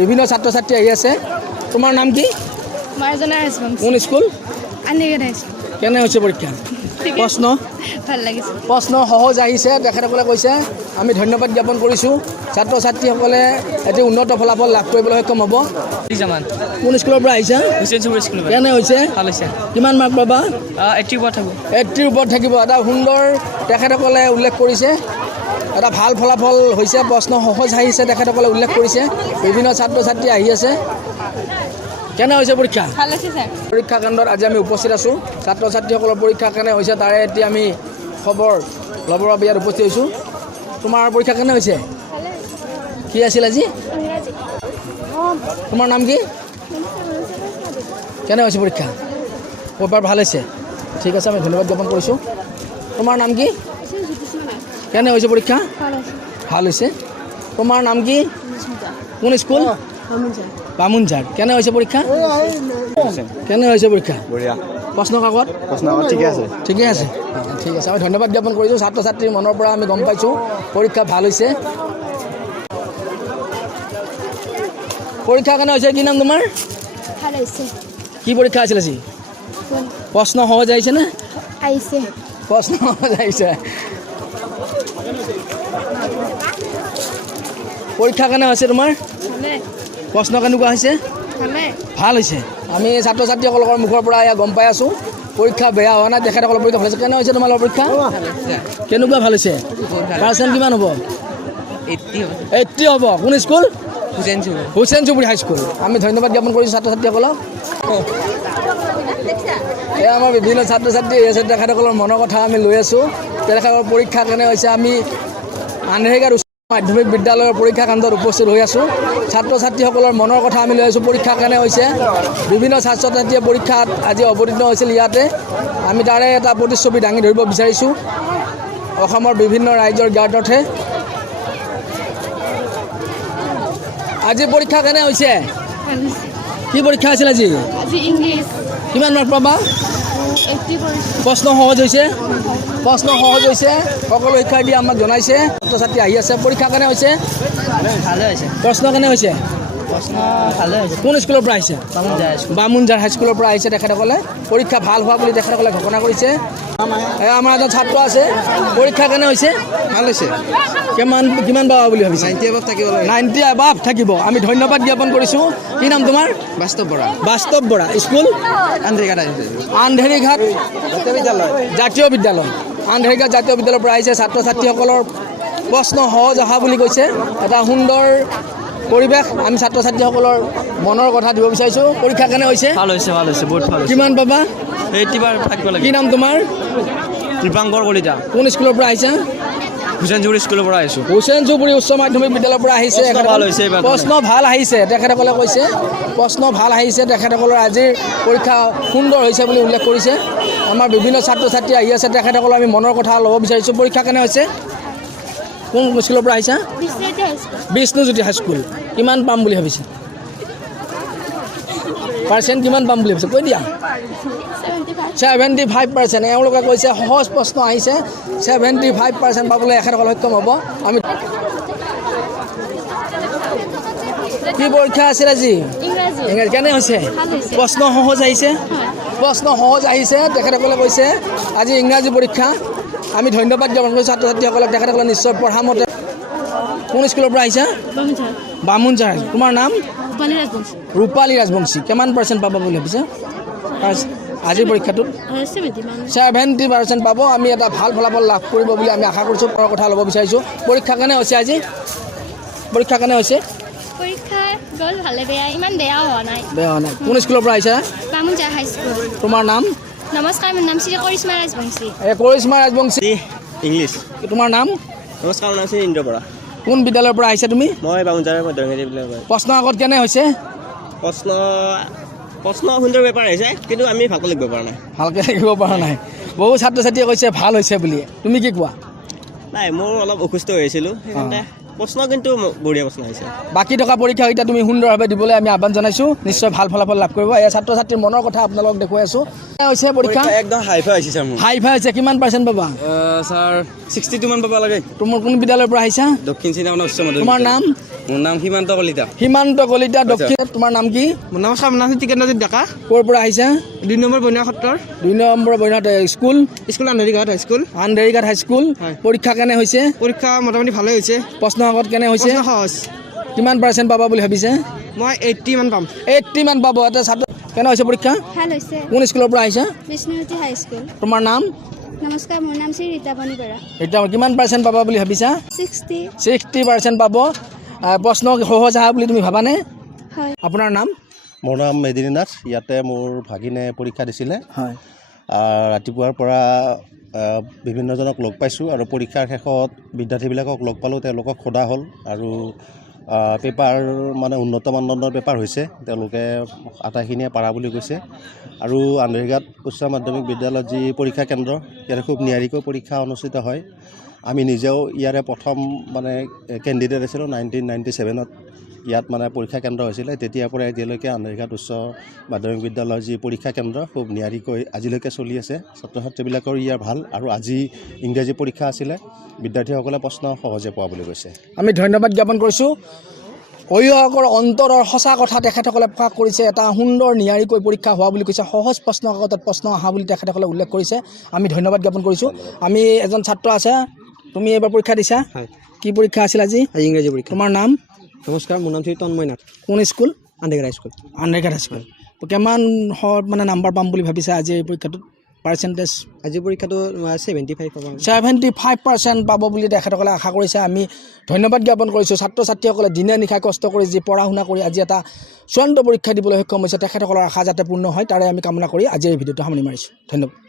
বিভিন্ন ছাত্ৰ ছাত্ৰী আহি আছে। তোমাৰ নাম কি? মাৰ্জনা ৰাজবংশী। কোন স্কুল? আনিগেট হাইস্কুল। কেনে হৈছে পৰীক্ষা? প্ৰশ্ন ভাল লাগিছে। প্ৰশ্ন সহজ আহিছে। তেখেতসকলে কৈছে আমি ধন্যবাদ জ্ঞাপন কৰিছোঁ। ছাত্ৰ ছাত্ৰীসকলে এটি উন্নত ফলাফল লাভ কৰিবলৈ সক্ষম হ'ব। কোন স্কুলৰ পৰা আহিছা? হুছেইন চুবুৰী স্কুলৰ পৰা। কেনে হৈছে? ভাল হৈছে। কিমান মাৰ্ক পাবা? 80 ওপৰত থাকিব। 80ৰ ওপৰত থাকিব। এটা সুন্দৰ তেখেতসকলে উল্লেখ কৰিছে। এটা ভাল ফলাফল হৈছে। প্ৰশ্ন সহজ আহিছে তেখেতসকলে উল্লেখ কৰিছে। বিভিন্ন ছাত্ৰ ছাত্ৰী আহি আছে। কেনে হৈছে পৰীক্ষা? ভাল হৈছে ছাৰ। পৰীক্ষা কেন্দ্ৰত আজি আমি উপস্থিত আছোঁ। ছাত্ৰ ছাত্ৰীসকলৰ পৰীক্ষা কেনে হৈছে তাৰে এতিয়া আমি খবৰ ল'বৰ বাবে ইয়াত উপস্থিত হৈছোঁ। তোমাৰ পৰীক্ষা কেনে হৈছে? কি আছিল আজি? তোমাৰ নাম কি? কেনে হৈছে পৰীক্ষা? পেপাৰ ভাল হৈছে। ঠিক আছে, আমি ধন্যবাদ জ্ঞাপন কৰিছোঁ। তোমাৰ নাম কি? কেনে হৈছে পৰীক্ষা? ভাল হৈছে। তোমাৰ নাম কি? কোন স্কুল? বামুণঝাৰ। কেনে হৈছে পৰীক্ষা? কেনে হৈছে পৰীক্ষা? বঢ়িয়া। প্ৰশ্ন কাকত ঠিকে আছে। ঠিকে আছে। ঠিক আছে, আমি ধন্যবাদ জ্ঞাপন কৰিছোঁ। ছাত্ৰ ছাত্ৰীৰ মনৰ পৰা আমি গম পাইছোঁ পৰীক্ষা ভাল হৈছে। পৰীক্ষা কেনে হৈছে? কি নাম তোমাৰ? ভাল হৈছে। কি পৰীক্ষা আছিল আজি? প্ৰশ্ন সহজ আহিছেনে? আহিছে। প্ৰশ্ন সহজ আহিছে। পৰীক্ষা কেনে হৈছে তোমাৰ? প্ৰশ্ন কেনেকুৱা হৈছে? ভাল হৈছে। আমি ছাত্ৰ ছাত্ৰীসকলৰ মুখৰ পৰা এয়া গম পাই আছোঁ পৰীক্ষা বেয়া হোৱা নাই। তেখেতসকলৰ পৰীক্ষা ভাল হৈছে। কেনে হৈছে তোমালোকৰ পৰীক্ষা? কেনেকুৱা ভাল হৈছে? পাৰ্চেণ্ট কিমান হ'ব? 80 হ'ব। কোন স্কুল? হুছেইন চুবুৰী হাইস্কুল। আমি ধন্যবাদ জ্ঞাপন কৰিছোঁ ছাত্ৰ ছাত্ৰীসকলক। এয়া আমাৰ বিভিন্ন ছাত্ৰ ছাত্ৰী আছে। তেখেতসকলৰ মনৰ কথা আমি লৈ আছোঁ। তেখেতসকলৰ পৰীক্ষা কেনে হৈছে? আমি আন্ধেৰিঘাট উচ্চ মাধ্যমিক বিদ্যালয়ৰ পৰীক্ষা কেন্দ্ৰত উপস্থিত হৈ আছোঁ। ছাত্ৰ ছাত্ৰীসকলৰ মনৰ কথা আমি লৈ আছোঁ। পৰীক্ষা কেনে হৈছে? বিভিন্ন ছাত্ৰ ছাত্ৰীয়ে পৰীক্ষাত আজি অৱতীৰ্ণ হৈছিল ইয়াতে। আমি তাৰে এটা প্ৰতিচ্ছবি দাঙি ধৰিব বিচাৰিছোঁ অসমৰ বিভিন্ন ৰাজ্যৰ জ্ঞাতাৰ্থে। আজি পৰীক্ষা কেনে হৈছে? কি পৰীক্ষা আছিল আজি? ইংলিছ। কিমান মাৰ্ক পাবা? 80 কৰিছোঁ। প্ৰশ্ন সহজ হৈছে। প্ৰশ্ন সহজ হৈছে। সকলো শিক্ষাৰ্থী আমাক জনাইছে। ছাত্ৰ ছাত্ৰী আহি আছে। পৰীক্ষা কেনে হৈছে? ভালে হৈছে। প্ৰশ্ন কেনে হৈছে? প্ৰশ্ন ভালে হৈছে। কোন স্কুলৰ পৰা আহিছে? বামুণঝাৰ। বামুণঝাৰ হাইস্কুলৰ পৰা আহিছে তেখেতসকলে। পৰীক্ষা ভাল হোৱা বুলি তেখেতসকলে ঘোষণা কৰিছে। আমাৰ এজন ছাত্ৰ আছে। পৰীক্ষা কেনে হৈছে? ভাল হৈছে। কিমান পাবা বুলি ভাবিছে? 90 এবাৰ থাকিব লাগে। 90 এবাব থাকিব। আমি ধন্যবাদ জ্ঞাপন কৰিছোঁ। কি নাম তোমাৰ? বাস্তৱ বৰা। বাস্তৱ বৰা। স্কুল? আন্ধেৰিঘাট আহিছে। আন্ধেৰিঘাট বিদ্যালয়। জাতীয় বিদ্যালয়। আন্ধেৰিঘাট জাতীয় বিদ্যালয়ৰ পৰা আহিছে। ছাত্ৰ ছাত্ৰীসকলৰ প্ৰশ্ন সহজ অহা বুলি কৈছে। এটা সুন্দৰ পৰিৱেশ। আমি ছাত্ৰ ছাত্ৰীসকলৰ মনৰ কথা দিব বিচাৰিছোঁ। পৰীক্ষা কেনে হৈছে? ভাল হৈছে, ভাল হৈছে, বহুত ভাল হৈছে। কিমান পাবা? 80 বাৰ থাকিব লাগে। কি নাম তোমাৰ? দীপাংকৰ কলিতা। কোন স্কুলৰ পৰা আহিছা? হুছেইন চুবুৰী স্কুলৰ পৰা আহিছোঁ। হুছেইন চুবুৰী উচ্চ মাধ্যমিক বিদ্যালয়ৰ পৰা আহিছে। প্ৰশ্ন ভাল হৈছে এইবাৰ। প্ৰশ্ন ভাল আহিছে তেখেতসকলে কৈছে। প্ৰশ্ন ভাল আহিছে। তেখেতসকলৰ আজিৰ পৰীক্ষা সুন্দৰ হৈছে বুলি উল্লেখ কৰিছে। আমাৰ বিভিন্ন ছাত্ৰ ছাত্ৰী আহি আছে। তেখেতসকলৰ আমি মনৰ কথা ল'ব বিচাৰিছোঁ। পৰীক্ষা কেনে হৈছে? কোন স্কুলৰ পৰা আহিছা? বিষ্ণুজ্যোতি হাইস্কুল। কিমান পাম বুলি ভাবিছে? পাৰ্চেণ্ট কিমান পাম বুলি ভাবিছে? কৈ দিয়া। 75%। এওঁলোকে কৈছে সহজ প্ৰশ্ন আহিছে। 75% পাবলৈ এখেতসকল সক্ষম হ'ব। আমি কি পৰীক্ষা আছিল আজি? ইংৰাজী। কেনে হৈছে? প্ৰশ্ন সহজ আহিছে। প্ৰশ্ন সহজ আহিছে। তেখেতসকলে কৈছে আজি ইংৰাজী পৰীক্ষা। আমি ধন্যবাদ জ্ঞাপন কৰিছোঁ ছাত্ৰ ছাত্ৰীসকলক। তেখেতসকলে নিশ্চয় পঢ়া মতে। কোন স্কুলৰ পৰা আহিছা? বামুণঝাৰ। তোমাৰ নাম? ৰূপালী ৰাজবংশী। কিমান পাৰ্চেণ্ট পাবা বুলি ভাবিছা আজিৰ পৰীক্ষাটোত? 70% পাব। আমি এটা ভাল ফলাফল লাভ কৰিব বুলি আমি আশা কৰিছোঁ। পৰৰ কথা ল'ব বিচাৰিছোঁ। পৰীক্ষা কেনে হৈছে আজি? পৰীক্ষা কেনে হৈছে? পৰীক্ষা গ'ল ভালে বেয়া, ইমান বেয়া হোৱা নাই। বেয়া হোৱা নাই। কোন স্কুলৰ পৰা আহিছা? বামুণঝাৰ হাইস্কুল। তোমাৰ নাম? নমস্কাৰ, মোৰ নাম শ্ৰী কৰিশ্মা ৰাজবংশী। কৰিশ্মা ৰাজবংশী। ইংলিছ। তোমাৰ নাম? নমস্কাৰ, মোৰ নাম শ্ৰী ইন্দ্ৰ বৰা। কোন বিদ্যালয়ৰ পৰা আহিছা তুমি? মই বামুণঝাৰ মধ্যমীয়া বিদ্যালয়ৰ। প্ৰশ্ন আগত কেনে হৈছে? প্ৰশ্ন সুন্দৰ পেপাৰ আহিছে, কিন্তু আমি ভালকৈ লিখিব পৰা নাই। ভালকৈ লিখিব পৰা নাই। বহু ছাত্ৰ ছাত্ৰীয়ে কৈছে ভাল হৈছে বুলি। তুমি কি কোৱা? নাই, মোৰ অলপ অসুস্থ হৈছিলোঁ। সেইকাৰণে প্ৰশ্ন কিন্তু বঢ়িয়া প্ৰশ্ন আহিছে। বাকী থকা পৰীক্ষাকেইটা তুমি সুন্দৰভাৱে দিবলৈ আমি আহ্বান জনাইছোঁ। নিশ্চয় ভাল ফলাফল লাভ কৰিব। এয়া ছাত্ৰ ছাত্ৰীৰ মনৰ কথা আপোনালোকক দেখুৱাই আছোঁ। হৈছে পৰীক্ষা একদম হাই ফাই আহিছে মোৰ হাই ফাই হৈছে। কিমান পাৰ্চেণ্ট পাবা? ছাৰ 62 মান পাব লাগে। তোমাৰ কোন বিদ্যালয়ৰ পৰা আহিছা? দক্ষিণ চিনামনা উচ্চ মাধ্যমিক। তোমাৰ নাম? মোৰ নাম সীমান্ত কলিতা। সীমান্ত কলিতা দক্ষিণ। তোমাৰ নাম কি? নমস্কাৰ, মোৰ নাম টিকেন্দ্ৰজিৎ ডেকা। ক'ৰ পৰা আহিছা? 2 নম্বৰ বনিয়া সত্ৰৰ 2 নম্বৰ বইনাত school school Andherighat high school. Andherighat high school. হয়। পৰীক্ষা কেনে হৈছে? পৰীক্ষা মোটামুটি ভালেই হৈছে। প্ৰশ্ন কাকত কেনে হৈছে? প্ৰশ্ন সহজ। কিমান পাৰ্চেণ্ট পাবা বুলি ভাবিছে? মই 80 মান পাম। 80 মান পাব। এটা ছাত্ৰ কেনে হৈছে পৰীক্ষা? ভাল হৈছে। কোন স্কুলৰ পৰা আহিছা? বিষ্ণুজ্যোতি হাইস্কুল। তোমাৰ নাম? নমস্কাৰ, মোৰ নাম শ্ৰী ৰীতামণি বৰা। এতিয়া কিমান পাৰ্চেণ্ট পাবা বুলি ভাবিছা? 60। 60% পাব। প্ৰশ্ন সহজ আহা বুলি তুমি ভাবানে? হয়। আপোনাৰ নাম? মোৰ নাম মেদিনী নাথ। ইয়াতে মোৰ ভাগিনে পৰীক্ষা দিছিলে। হয়। ৰাতিপুৱাৰ পৰা বিভিন্নজনক লগ পাইছোঁ আৰু পৰীক্ষাৰ শেষত বিদ্যাৰ্থীবিলাকক লগ পালোঁ। তেওঁলোকক সোধা হ'ল আৰু পেপাৰ মানে উন্নত মানদণ্ডৰ পেপাৰ হৈছে। তেওঁলোকে আটাইখিনিয়ে পাৰা বুলি কৈছে। আৰু আন্ধেৰিঘাট উচ্চ মাধ্যমিক বিদ্যালয়ত যি পৰীক্ষা কেন্দ্ৰ, ইয়াতে খুব নিয়াৰিকৈ পৰীক্ষা অনুষ্ঠিত হয়। আমি নিজেও ইয়াৰে প্ৰথম মানে কেণ্ডিডেট আছিলোঁ। 1997ত ইয়াত মানে পৰীক্ষা কেন্দ্ৰ হৈছিলে। তেতিয়াৰ পৰা এতিয়ালৈকে আন্ধেৰিঘাট উচ্চ মাধ্যমিক বিদ্যালয়ৰ যি পৰীক্ষা কেন্দ্ৰ খুব নিয়াৰিকৈ আজিলৈকে চলি আছে। ছাত্ৰ ছাত্ৰীবিলাকৰ ইয়াৰ ভাল। আৰু আজি ইংৰাজী পৰীক্ষা আছিলে। বিদ্যাৰ্থীসকলে প্ৰশ্ন সহজে পোৱা বুলি কৈছে। আমি ধন্যবাদ জ্ঞাপন কৰিছোঁ। অভিভাৱকৰ অন্তৰৰ সঁচা কথা তেখেতসকলে প্ৰকাশ কৰিছে। এটা সুন্দৰ নিয়াৰিকৈ পৰীক্ষা হোৱা বুলি কৈছে। সহজ প্ৰশ্ন কাকতত প্ৰশ্ন অহা বুলি তেখেতসকলে উল্লেখ কৰিছে। আমি ধন্যবাদ জ্ঞাপন কৰিছোঁ। আমি এজন ছাত্ৰ আছে, তুমি এইবাৰ পৰীক্ষা দিছা? হয়। কি পৰীক্ষা আছিল আজি? ইংৰাজী পৰীক্ষা। তোমাৰ নাম? নমস্কাৰ, মোৰ নাম শ্ৰী তন্ময় নাথ। কোন school? Andherighat high school. Andherighat high school. কিমান মানে নাম্বাৰ পাম বুলি ভাবিছা আজি এই পৰীক্ষাটোত? পাৰ্চেণ্টেজ? আজি পৰীক্ষাটো 75 পাব। 75% পাব বুলি তেখেতসকলে আশা কৰিছে। আমি ধন্যবাদ জ্ঞাপন কৰিছোঁ। ছাত্ৰ ছাত্ৰীসকলে দিনে নিশাই কষ্ট কৰি যি পঢ়া শুনা কৰি আজি এটা চূড়ান্ত পৰীক্ষা দিবলৈ সক্ষম হৈছে, তেখেতসকলৰ আশা যাতে পূৰ্ণ হয় তাৰে আমি কামনা কৰি আজি এই ভিডিঅ'টো সামৰি মাৰিছোঁ। ধন্যবাদ।